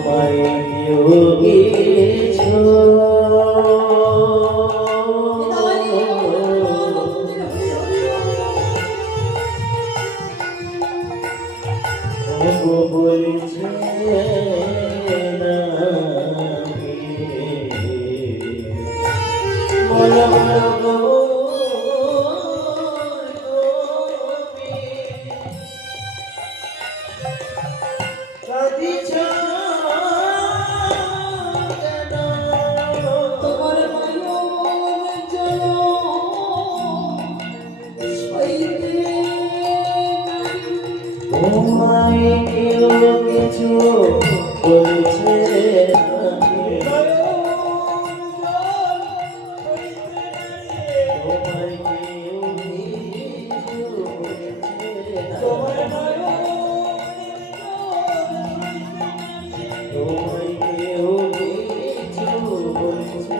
তোমায় কেউ কিছু বলছে না বলো বলো কাঁদিছ কেন তোমার মায়ের জন্য সইতে তোমায় কেউ কিছু বলছে তোমায় কেউ কিছু বলছে তোমায় কেউ কিছু বলছে